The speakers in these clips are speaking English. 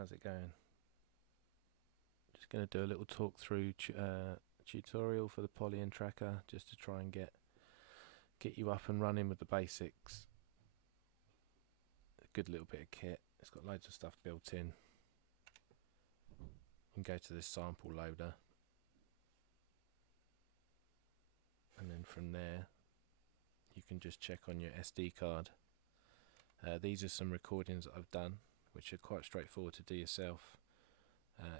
How's it going? Just going to do a little talk through tutorial for the Polyend tracker, just to try and get you up and running with the basics. A good little bit of kit. It's got loads of stuff built in. You can go to this sample loader, and then from there you can just check on your SD card. These are some recordings that I've done, which are quite straightforward to do yourself.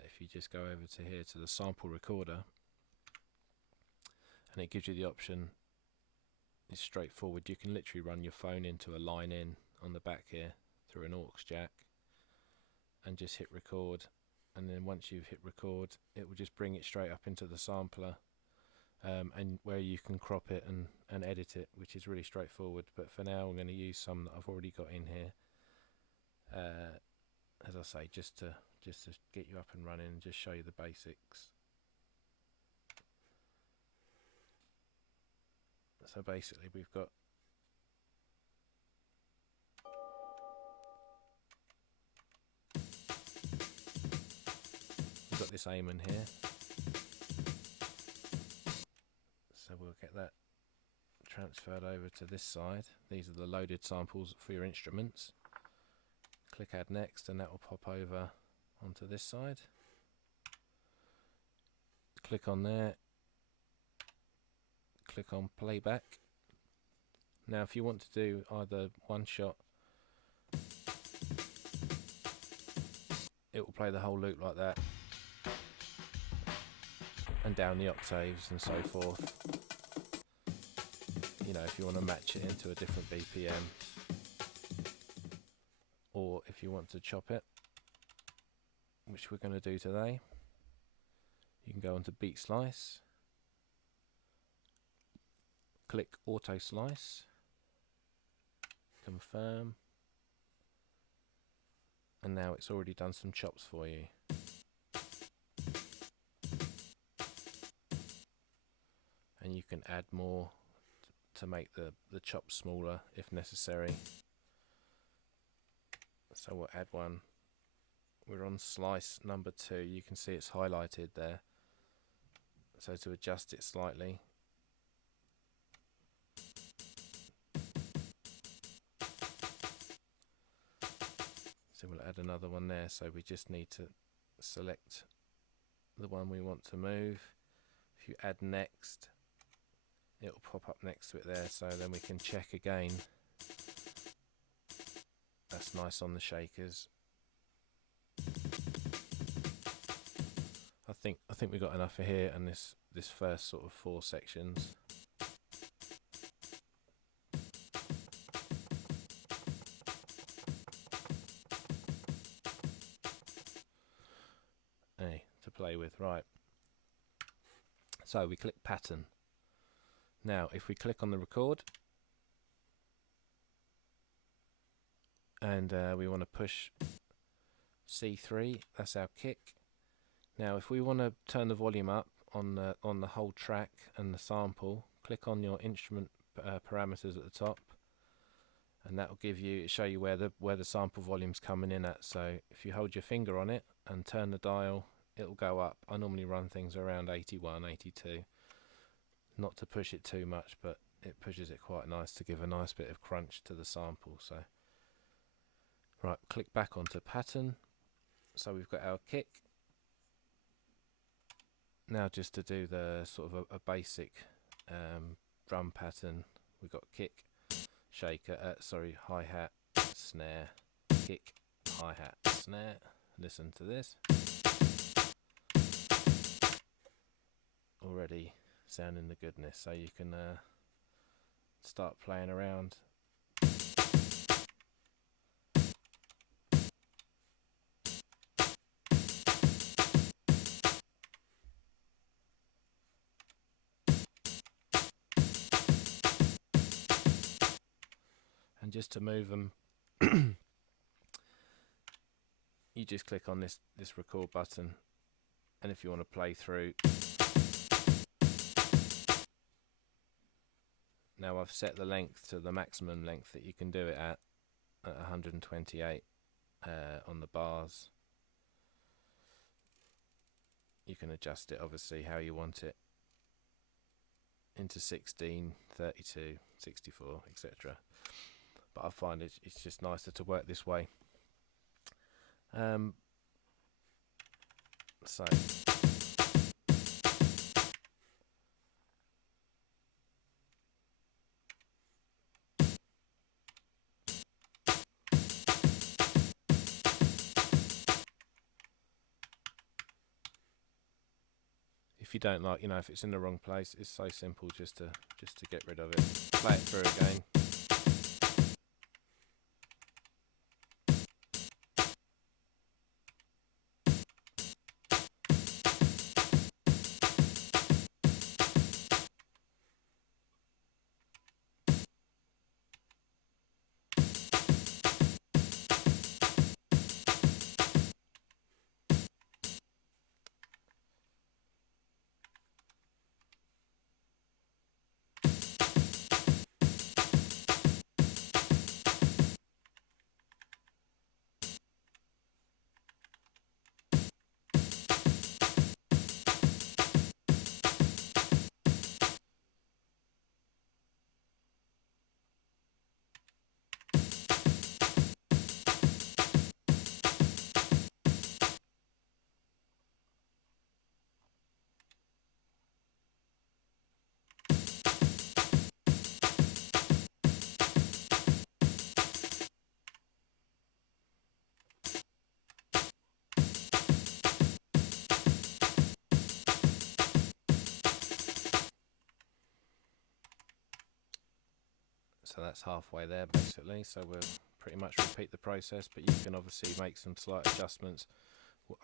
If you just go over to here to the sample recorder, and it gives you the option. It's straightforward. You can literally run your phone into a line in on the back here through an aux jack and just hit record, and then once you've hit record, it will just bring it straight up into the sampler, and where you can crop it and edit it, which is really straightforward. But for now I'm going to use some that I've already got in here, as I say, just to get you up and running and just show you the basics. So basically we've got this Amen here, so we'll get that transferred over to this side. These are the loaded samples for your instruments. Click add next, and that will pop over onto this side. Click on there, click on playback. Now if you want to do either one shot, it will play the whole loop like that, and down the octaves and so forth. You know, if you want to match it into a different BPM, or if you want to chop it, which we're going to do today, you can go onto beat slice, click auto slice, confirm, and now it's already done some chops for you. And you can add more to make the chops smaller if necessary. So we'll add one. We're on slice number 2. You can see it's highlighted there. So to adjust it slightly, so we'll add another one there. So we just need to select the one we want to move. If you add next, it will pop up next to it there, so then we can check again. That's nice on the shakers. I think we got enough for here and this first sort of 4 sections. Hey, to play with, right. So we click pattern. Now if we click on the record, and we want to push C3, that's our kick. Now if we want to turn the volume up on the whole track and the sample, click on your instrument parameters at the top, and that will show you where the sample volume's coming in at. So if you hold your finger on it and turn the dial, it'll go up. I normally run things around 81, 82. Not to push it too much, but it pushes it quite nice to give a nice bit of crunch to the sample. So right, click back onto pattern. So we've got our kick. Now just to do the sort of a basic drum pattern, we've got kick, shaker, hi-hat, snare, kick, hi-hat, snare. Listen to this. Already sounding the goodness, so you can start playing around. And just to move them, you just click on this record button, and if you want to play through. Now I've set the length to the maximum length that you can do it at 128 on the bars. you can adjust it obviously how you want it, into 16, 32, 64, etc. But I find it's just nicer to work this way. So if you don't like, if it's in the wrong place, it's so simple just to get rid of it. Play it through again. So that's halfway there basically, so we'll pretty much repeat the process, but you can obviously make some slight adjustments.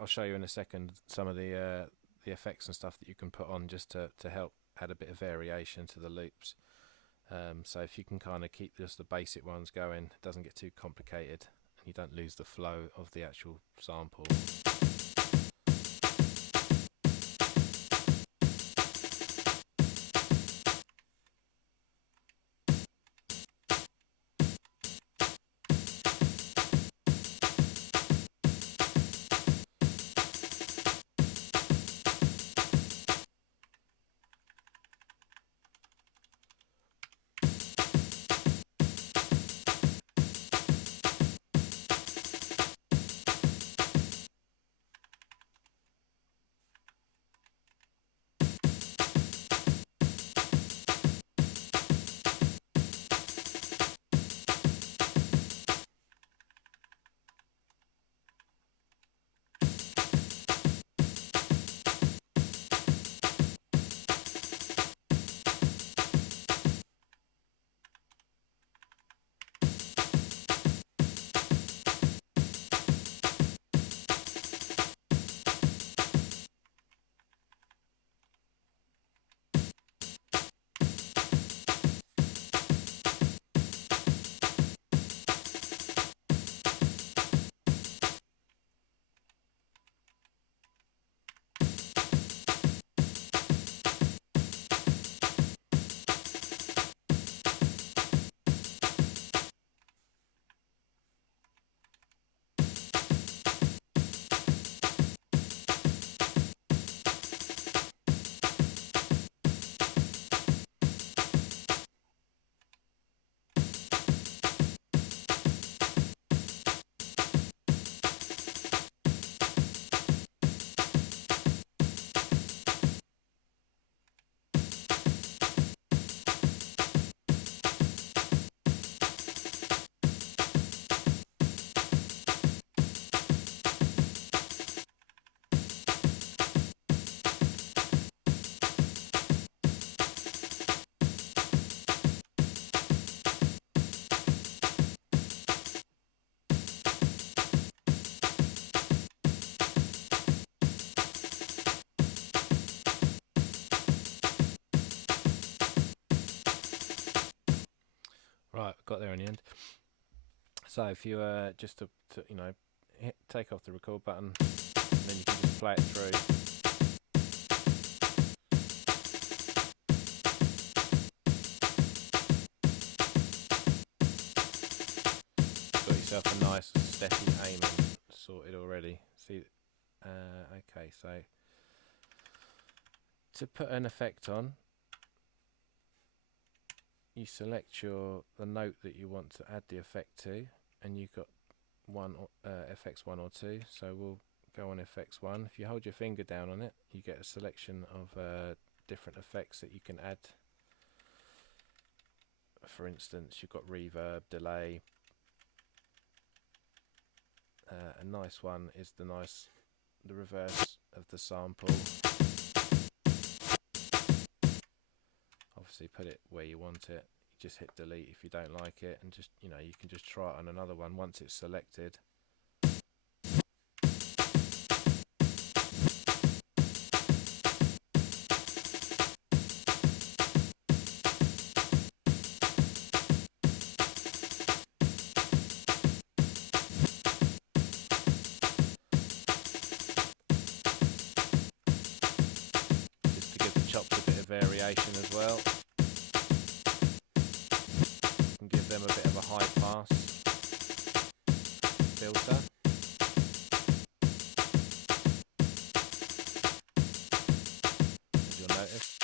I'll show you in a second some of the effects and stuff that you can put on just to help add a bit of variation to the loops. So if you can kind of keep just the basic ones going, it doesn't get too complicated and you don't lose the flow of the actual sample. Right, got there in the end. So if you just to take off the record button, and then you can just play it through. Got yourself a nice steady aiming sorted already. See, okay, so To put an effect on, you select the note that you want to add the effect to, and you've got FX1 or 2, so we'll go on FX1. If you hold your finger down on it, you get a selection of different effects that you can add. For instance, you've got reverb, delay. A nice one is the reverse of the sample. Obviously put it where you want it. You just hit delete if you don't like it, and just, you can just try it on another one once it's selected. Just to give the chops a bit of variation as well. You can give them a bit of a high pass filter. As you'll notice.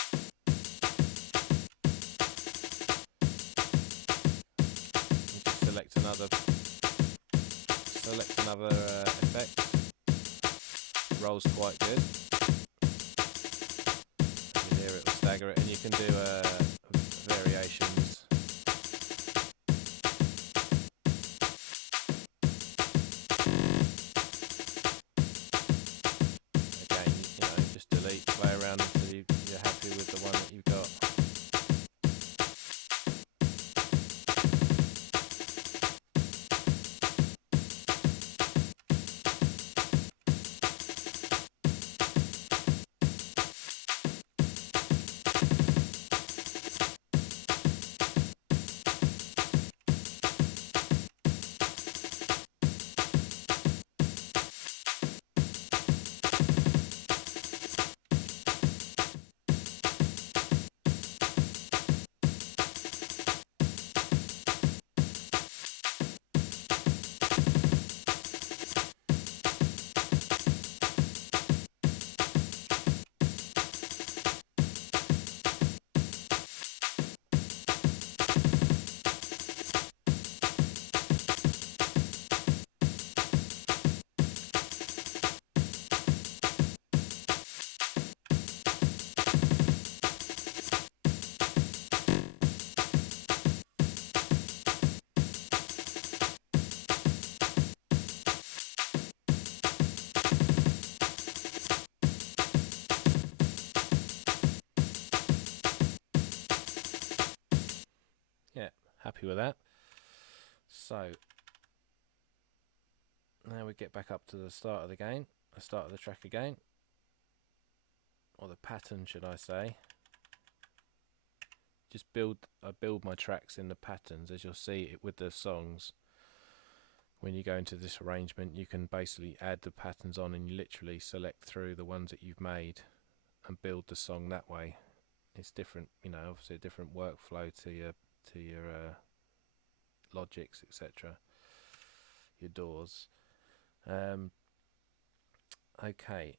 You just select another effect. Rolls quite good. You hear it will stagger it, and you can do variations. Again, just delete, play around until you're happy with the one that you've got. Yeah, happy with that. So now we get back up to the start of the game, the start of the track again, or the pattern, should I say. Just I build my tracks in the patterns, as you'll see it with the songs. When you go into this arrangement, you can basically add the patterns on, and you literally select through the ones that you've made and build the song that way. It's different, obviously a different workflow to your Logics, etc., your DAWs. Okay,